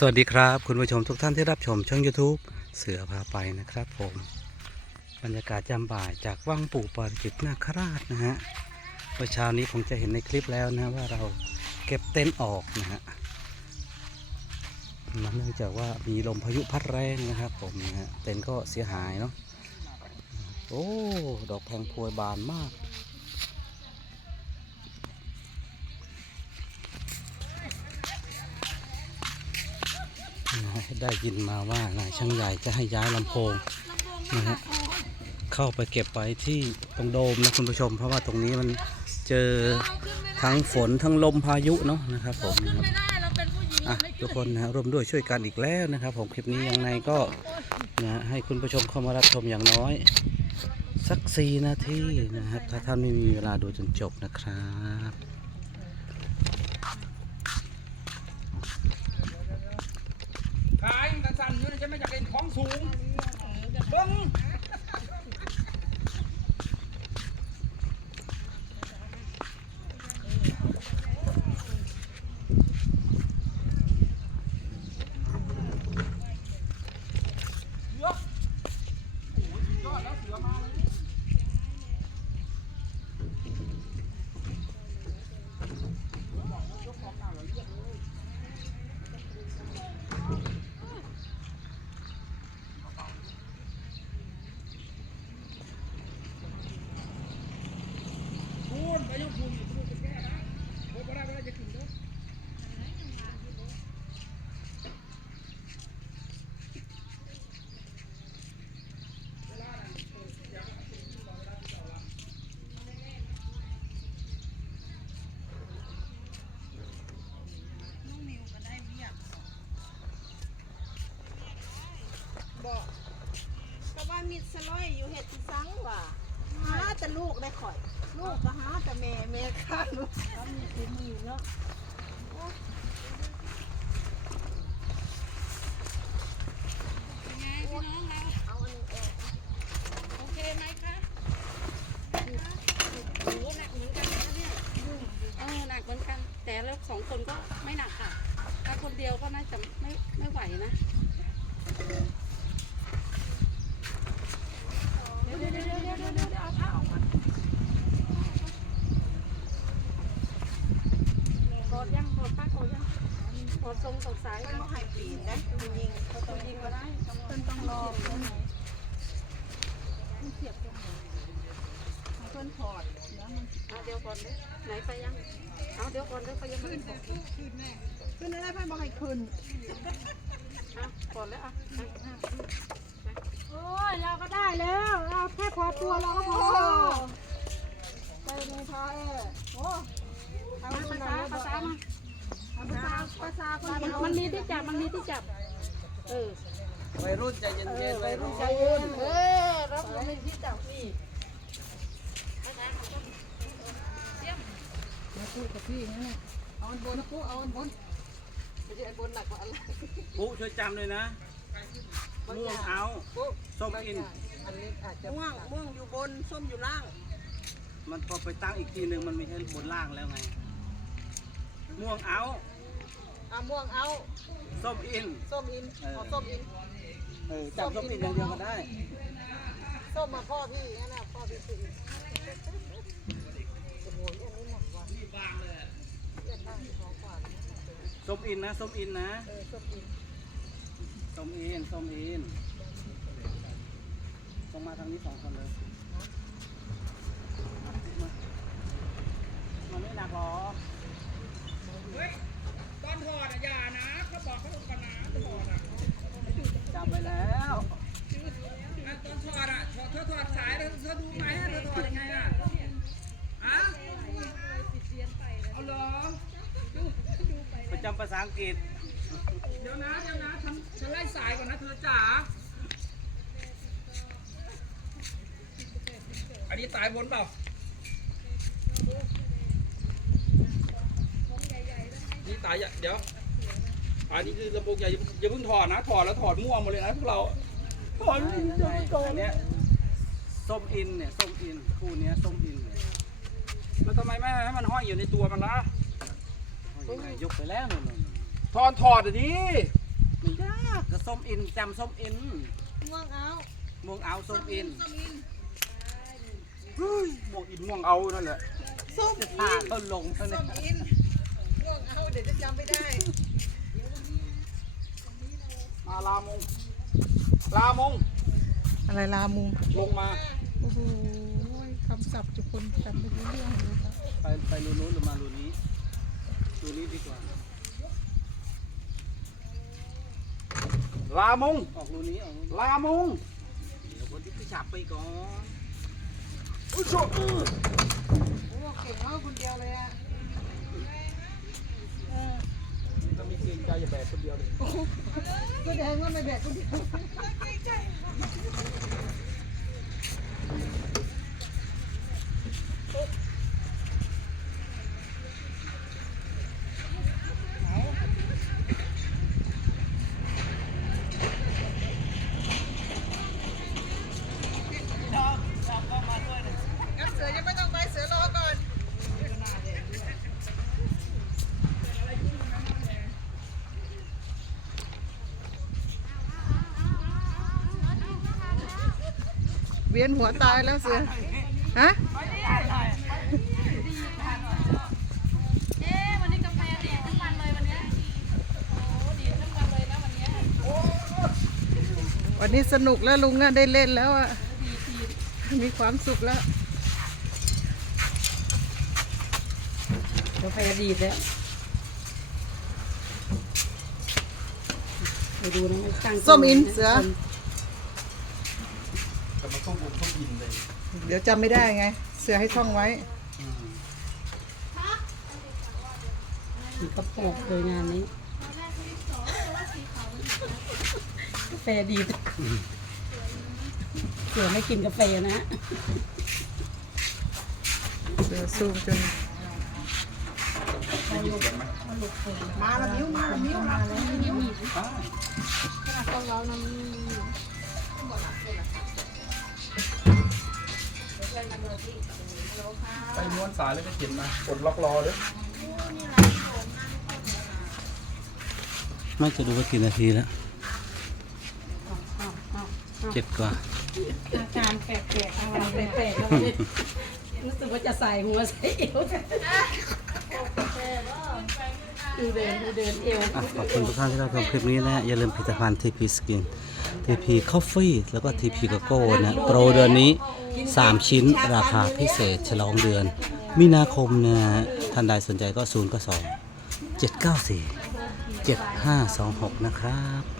สวัสดีครับ คุณผู้ชมทุกท่านที่รับชมช่อง YouTube เสือพาไปนะครับผม บรรยากาศยามบ่ายจากวังปู่ปาริจิตนาคราชนะฮะเมื่อเช้านี้คงจะเห็นในคลิปแล้วนะว่าเราเก็บเต็นท์ออกนะฮะมันเนื่องจากว่ามีลมพายุพัดแรงนะครับผมนะฮะเต็นท์ก็เสียหายเนาะโอ้ ดอกแพงพวยบานมาก ได้ยินมาว่านายช่างใหญ่จะให้ย้ายลำโพงนะฮะเข้าไปเก็บไว้ที่ตรงโดมนะคุณผู้ชม เพราะว่าตรงนี้มันเจอทั้งฝนทั้งลมพายุเนาะนะครับผมนะครับไม่ได้เราเป็นผู้หญิงอะทุกคนนะฮะร่วมด้วยช่วยกันอีกแล้วนะครับ ผมคลิปนี้ยังไงก็นะฮะให้คุณผู้ชมเข้ามารับชมอย่างน้อย สักสี่นาทีนะครับ ถ้าท่านไม่มีเวลาดูจนจบนะครับ ขายมันสั่นอยู่นี่ จะไม่อยากเห็นของสูงเบิ้ง พูนไปยังพูนพูนจะแก้นะโอ้ยบ่ได้บ่ได้จะขึ้นเด้อ บอกก็ ว่ามีสลอยอยู่เห็ดที่ซังว่ะหาแต่ลูกได้ข่อย ลูกก็หาแต่แม่แม่ข้าลูกเขามีฝีมือเนาะยังไงพี่น้องเราเอาอันนี้ออกโอเคไหมคะโอ้โหนักเหมือนกันนะเนี่ยเออหนักเหมือนกัน แต่แล้วสองคนก็ไม่หนักค่ะถ้าคนเดียวก็น่าจะไม่ไม่ไหวนะ เดี๋ยวเดี๋ยวเดี๋ยวเดี๋ยวเดี๋ยวเดี๋ยวเอาผ้าออกมาโกดยังโกดป้าโกดยังโกดทรงสดใสต้องให้ ปีนนะยิงต้องยิงก็ได้ต้องต้องรอต้นเสียบตรงไหนเพื่อนถอดแล้วมันเอาเดี๋ยวก่อนเลยไหนไปยังเอาเดี๋ยวก่อนเดี๋ยวไปยังไม่ได้ถอดขึ้นแน่ขึ้นได้ไพ่บอกให้ขึ้นอะก่อนแล้วอะอะอะโอ้ยเราก็ได้แล้วเราแค่พอตัวเราก็พอไปในท้ายโอ้ภาษาภาษามาภาษา ภาษาคนมันมันมีที่จับมันมีที่จับ เออวัยรุ่นใจเย็นๆวัยรุ่นใจใจเย็นเออรับมันไม่ที่จับนี่เอาอันบนนะปุ๊เอาอันบนไม่ใช่บนหนักกว่าอะไรปุ๊ช่วยจำเลยนะม่วงเอาส้มอินอันนี้อาจจะม่วงม่วงอยู่บนส้มอยู่ล่าง มันพอไปตั้งอีกทีหนึ่งมันไม่ใช่บนล่างแล้วไงม่วงเอา อะม่วงเอาส้มอิน ส้มอินเอาส้มอิน เออจับส้มอินอย่างเดียวก็ได้ ส้มมาพ่อพี่นั่นน่ะพ่อพี่คือโอ้โหอันนี้หนักว่ะนี่บางเลยเลือดบ้างท้องกว่าส้มอินนะ ส้มอินนะ เออส้มอินส้มอิน ส้มอินส่งมาทางนี้สองคนเลยมามันไม่หนักหรอกเฮ้ยตอนถอดอะอย่านะเขาบอกเขาต้องกันนะตอนถอดอะจับไปแล้วอะตอนถอดอะถอดเธอถอดสายเธอเธอดูไหมเธอถอดยังไงอะอะเอาเหรอดูดูไปประจำภาษาอังกฤษ เดี๋ยวนะเดี๋ยวนะฉันฉันไล่สายก่อนนะเธอจ๋าอันนี้สายบนเปล่า สายใหญ่เดี๋ยวอันนี้คือลำโพงใหญ่อย่าอย่าเพิ่งถอดนะถอดแล้วถอดม่วงหมดเลยนะพวกเราถอดไม่ได้ก่อนอันเนี้ยส้มอินเนี่ยส้มอินคู่เนี้ยส้มอินเนี่ยแล้วทำไมไม่ให้มันห้อยอยู่ในตัวมันล่ะเอายังไงยกไปแล้วนู่นนู่นถอดถอดอะดิถส้มอินจำส้มอินม่วงเอาม่วงเอาส้มอินเฮ้ยม่วงอินม่วงเอานั่นแหละส้มจะพาเขาลงเท่านั้นอินม่วงเอาเดี๋ยวจะจำไม่ได้มาลามงลามงอะไรลามุงลงมาโอ้โหคำศัพท์จุคนจำไม่รู้เรื่องเลยครับไปไปรูนู้นหรือมารูนี้รูนี้ดีกว่าลามงออกรูนี้ออกรูนี้ลามงเดี๋ยวคนที่พี่ฉับไปก่อนอุ้ยโชคโอ้เก่งมากคนเดียวเลยอะ เออถ้ามีเกรงใจอย่าแบกคนเดียวเลยแสดงว่าไม่แบกคนเดียว วียนหัวตายแล้วเสือ ฮะเอ๊ะวันนี้กาแฟดีทั้งวันเลยวันเนี้ยโอ้ดีทั้งวันเลยนะวันเนี้ยวันนี้สนุกแล้วลุงน่ะได้เล่นแล้วอะมีความสุขแล้วกาแฟดีแล้วไปดูนะมันตั้งส้มอินเสือ จะมาส้มบุญส้มอินเลยเดี๋ยวจำไม่ได้ไง เสือให้ท่องไว้มันก็ปอกเลยงานนี้ กาแฟดีเสือไม่กินกาแฟนะ เสือซูมจนมาแล้วมิ้วมาแล้วมิ้วมาแล้วมิ้วต้องร้องน้ำ ไปม้วนสายแล้วก็เขียนมากดล็อกรอด้วยไม่จะดูว่ากี่นาทีแล้วเจ็ดกว่าอาการแปลกๆอะไรแปลกๆแล้วเนี่ยรู้สึกว่าจะใส่หัวใส่เอวดูเดินดูเดินเอวอะขอบคุณทุกท่านที่รับชมคลิปนี้นะฮะอย่าลืมผลิตภัณฑ์ TP Skin TP Coffee แล้วก็ TP Coco นะโปรเดือนนี้ 3 ชิ้นราคาพิเศษ ฉลองเดือน มีนาคมนะท่านใดสนใจก็ 0 ก็ 2 794 7526 นะครับ